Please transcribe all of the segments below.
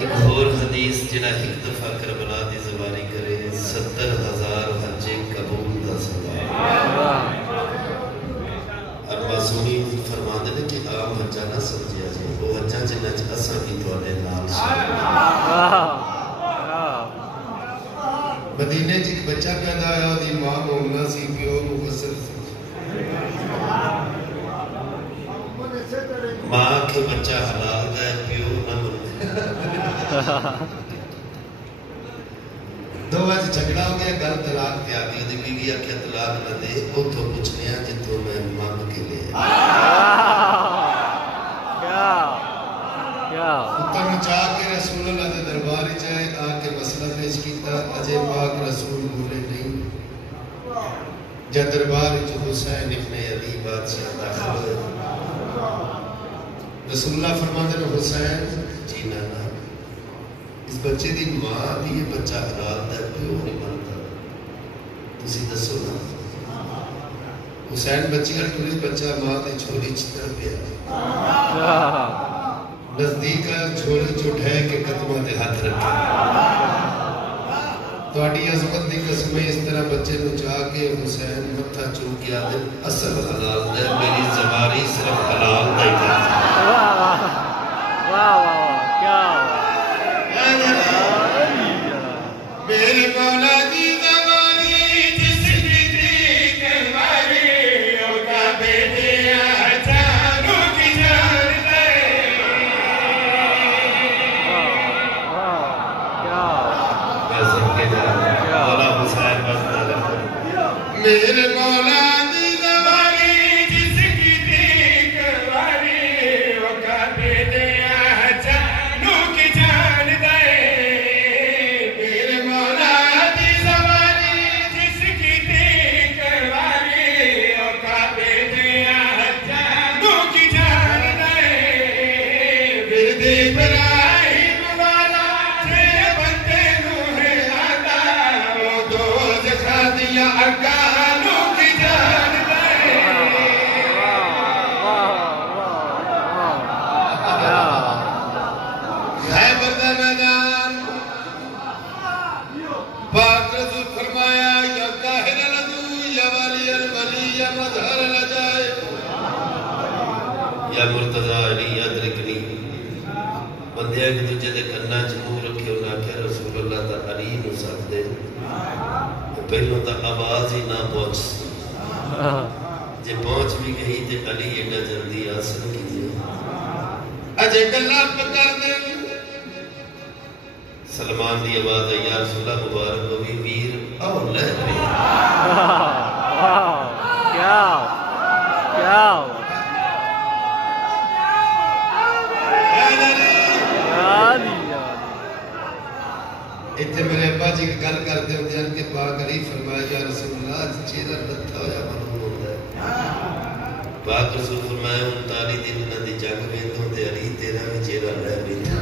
ایک اور حدیث جڑا ایک دفعہ کربلا دی زبانی کرے 70,000 حجے قبول دا سبب اور معصومی فرما دے کہ عام حجہ نہ سمجھیا جائے وہ حجہ جنہ چ اساں بھی تواڈے نال مدینے چ ایک بچہ پیدا ہویا اودی ماں مومنہ سی پیو مفسر ماں کے بچہ حلال دا ہے پیو نہ دو وجہ جھگڑا ہو گیا گل طلاق پہ آ گئی بی بی آخیا طلاق نہ دے اتوں پوچھنے ہیں جتوں میں مانگ کے لے اتر چاہ کے رسول اللہ کے دربار چاہے آ کے مسئلہ پیش کیتا اجے پاک رسول بولے نہیں جب دربار حسین ابن علی بادشاہ داخل ہوئے رسول اللہ فرماتے ہیں حسین جینا نہ اس بچے دی ماں دی یہ بچہ حلال دا پیو نہیں مانتا تسی دسو نا حسین بچی کا ٹورس بچہ ماں دے چھوڑی چتر پیا نزدیک چھوڑی چھوٹے کے قدمہ دے ہاتھ رکھے تواڈی عظمت دی قسمیں اس طرح بچے نو چاہ کے حسین متھا چوم کے آدھے اصل حلال دا میری زباری صرف حلال دا ہی کیا میرے مولا دی زبانی جس کی دیکھ ہماری ہوگا بیٹے ہزاروں کی جان دے میں سب کے جان مولا حسین بسنا لگا میرے مولا دی زبانی جس کی دیکھ ہماری ہوگا بیٹے ہزاروں کی جان دے مرتضی علی ادرکنی بندے ایک دوجہ دے کناں چ منہ رکھے انہاں آخیا رسول اللہ تا علی نو سد دے پہلوں تا آواز ہی نہ پہنچ جے پہنچ بھی گئی تے علی ایڈا جلدی آسن کیجیے اجے گلاں پکر دے سلمان دی آواز ہے یا رسول اللہ مبارک ہوئی ویر او لے کیا اتنے میرے ابا جی کی گل کرتے ہوتے ہیں کہ پاک علی فرمایا یا رسول اللہ چہرہ لتھا ہویا معلوم ہوتا ہے پاک رسول فرمایا 39 دن انہاں دی جنگ ویندوں تے علی تیرا بھی چہرہ لے ویندا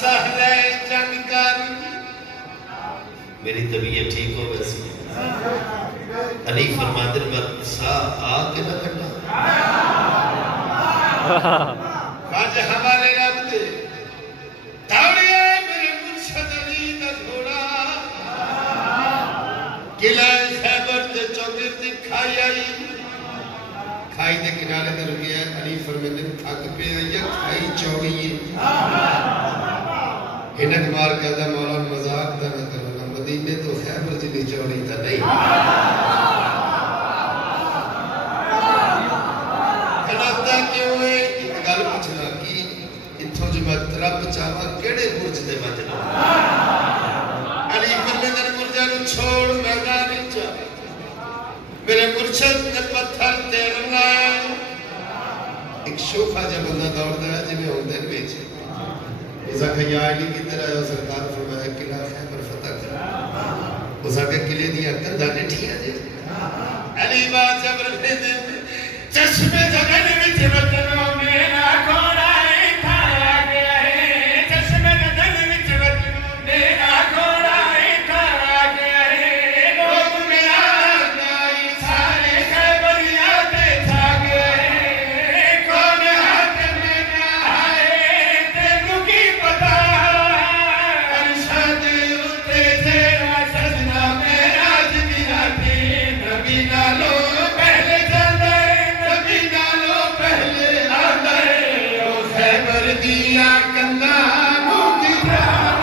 سہلے جنگ کر میری طبیعت ٹھیک ہو ویسی علی فرماتے ہیں میں سا آ کے نہ کٹا پانچ حوالے رکھ دے تاوڑیے میرے مرشد علی دا گھوڑا قلعہ خیبر تے چوکے تے کھائی آئی کھائی دے کنارے تے رکیا علی فرمیندے تھک پہ آئی کھائی چوگئی ہنک مار کہتا مولا مذاق دا نہ کرنا مدینے تو خیبر جنی چوڑی تا نہیں کناتا کیوں ہے گل پچھنا کی اتھوں جو میں رب چاہتا کیڑے برج دے بجنا علی فرمیندے مرجا نو چھوڑ میدان چاہ میرے مرشد نے پتھر تیر لائے ایک شوخہ جب بندہ دوڑ دیا جنہیں ہوندے پیچھے اسا کہ یا علی کی طرح ہے سرکار فرمایا قلعہ خیبر فتح کر اسا کہ قلعے دیا کندھا نٹھیا جی علی بات جب رکھنے دے چشمے جگن وچ وطنوں میرا گھوڑا تھا گیا ہے چشمے جگن وچ وطنوں میرا گھوڑا تھا گیا ہے لوگ میرا نائی سارے خیبریاں تے تھا گیا ہے کون ہاتھ میں نہ آئے تے جیا کندا نو کی جان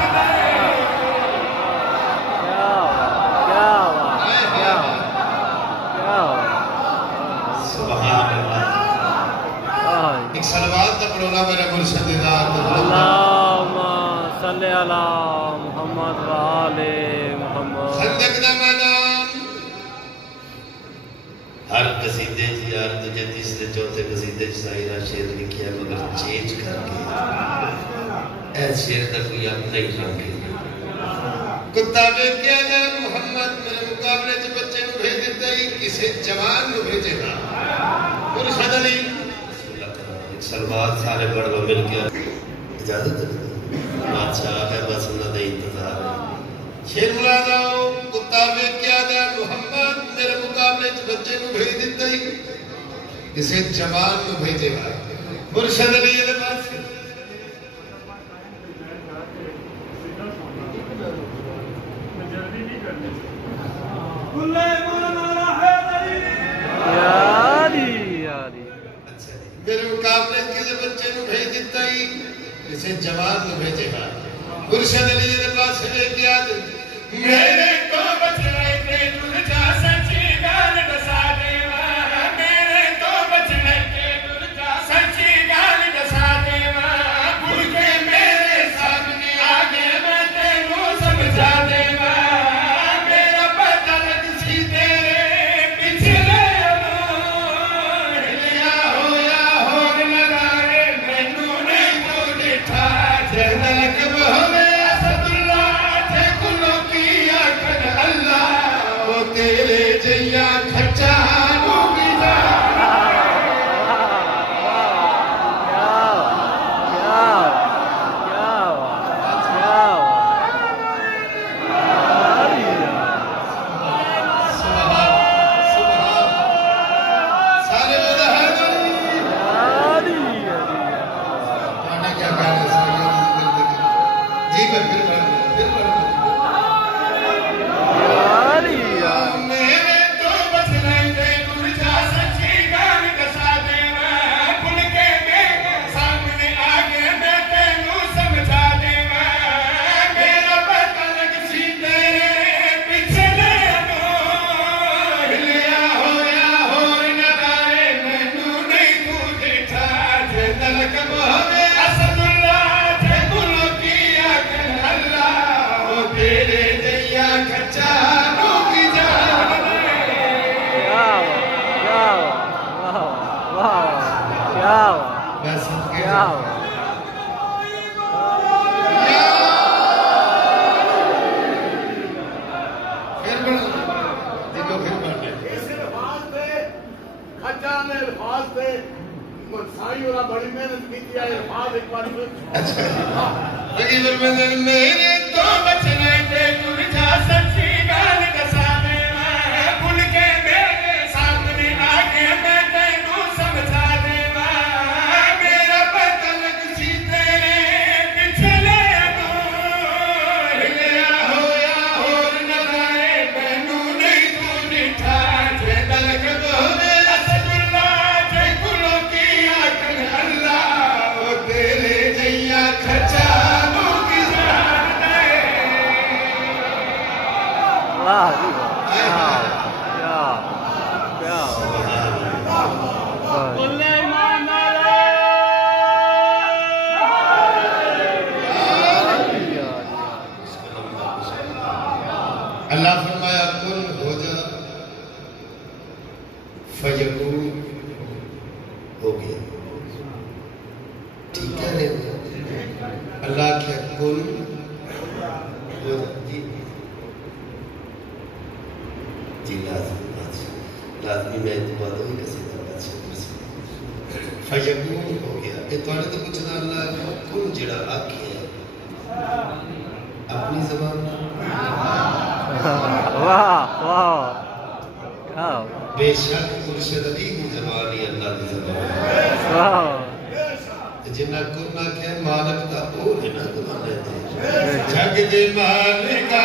سبحان اللہ ایک صلوات دا پڑھونا میرا مرشد ذات اللہم صلی علی محمد و آل محمد خندق دا میدان ہر قصیدے جی ہر تجھے تیسرے چوتھے قصیدے جی ظاہرہ شیر لکھیا مگر چینج کر کے ایس شیر دا کوئی اپنا ہی رنگ ہے کتابے کیا جا محمد میرے مقابلے جی بچے نو بھیج دیتا ہی کسے جوان نو بھیجے گا مرشد علی ایک سلوات سارے بڑھ گو مل گیا اجازت ہے بادشاہ ہے بس اللہ دے انتظار ہے شیر ملا جاؤ کتابے کیا جا محمد میرے مقابلے جی بچے نو بھیج دیتا ہی کسے جوان نو بھیجے گا مرشد علی یہ بات سے میرے مقابلے کسی بچے نو بھیج دیتا ہی اسے جوان نو بھیجے گا مرشد علی یہ پاس لے کے آج میرے تو بچنے کے ٹر جا سچی گال دسا دیوا میرے تو بچنے کے ٹر جا سچی گال دسا دیوا بھول کے میرے سامنے آگے میں تینوں سمجھا دیوا میرا پتہ لگ سی تیرے پچھلے ہلیا ہویا ہور نگارے مینوں نہیں تو ڈٹھا جہدلک بہوے اسد اللہ تھے کلو کیا کر اللہ وہ تیرے جیا کھچا نو بھی جا سارے مدہر مانا کیا کہہ رہے جی میں پھر پڑھ میرے تو بچنے کے ٹر جا سچی گال دسا دیوا بھول کے میرے سامنے آگے میں تینوں سمجھا دیوا میرا پتہ لگ سی تیرے پچھلے ہلیا ہویا ہور نگارے مینوں نہیں تو ڈٹھا جہدلک بہوے اسد اللہ تھے کلو کیا کر اللہ وہ تیرے جیا کھچا نو کی جان بس پھر بڑھ دیکھو پھر بڑھ لے اس الفاظ پہ خجا نے الفاظ پہ سائی والا بڑی محنت کی ہے الفاظ ایک بار اچھا میرے تو بچنے کے ٹر جا سچی گال دسا دیوا بھول کے میرے سامنے آگے میں تینوں سمجھا دیوا میرا پتہ لگ سی تیرے پچھلے ہلیا ہویا ہور نگارے مینوں نہیں تو ڈٹھا جہدلک بہوے اسد اللہ تھے کلو کیا کر اللہ وہ تیرے جیا کھچا نو کی جان دے اللہ فرمایا کن ہو جا فیکون ہو گیا ٹھیک ہے نہیں اللہ کیا کن ہو جا جی لازمی میں اعتماد ہوئی کسی طرح فیکون ہو گیا یہ تو آنے تو پوچھنا اللہ کن جڑا آکھے اپنی زبان بے شک مرشد علی کی زبانی اللہ کی زبان جنہ کرنا کہ مالک تا او جنہ کمانے دے جگ دے مالکا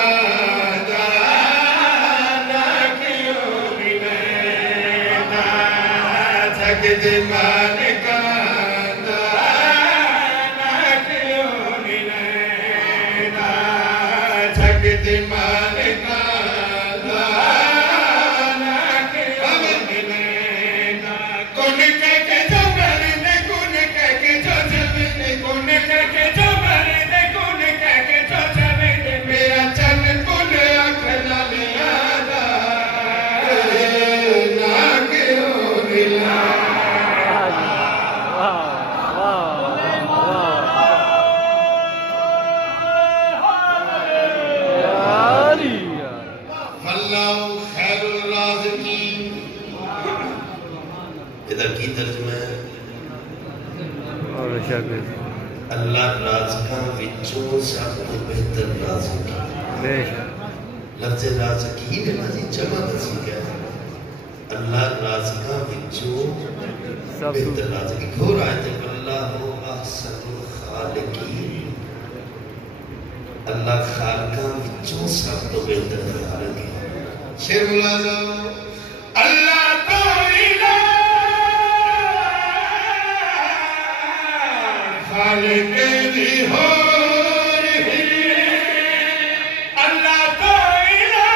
جانا کیوں ملینا جگ دے مالکا جانا دے مالکا اللہ رازقاں وچوں سب تو بہتر رازق لفظ رازقی میں نا جی جمع دسی گیا اللہ رازقاں وچوں بہتر رازق ایک اور آیت ہے اللہ احسن الخالقین اللہ خالقاں وچوں سب تو بہتر خالق ہے شیر ملازم اللہ تو الہ خالق دی ہو رہی اللہ تو الہ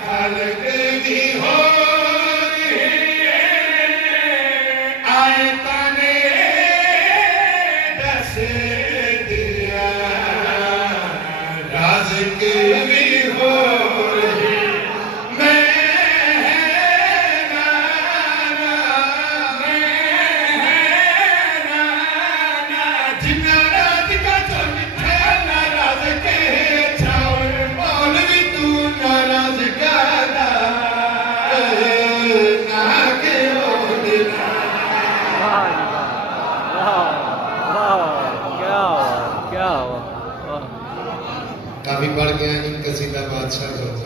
خالق دی ہو رہی آیتاں نے دس دیا رازق بھی ہو رہی کافی بڑھ گیا ان قصیدہ بادشاہ کو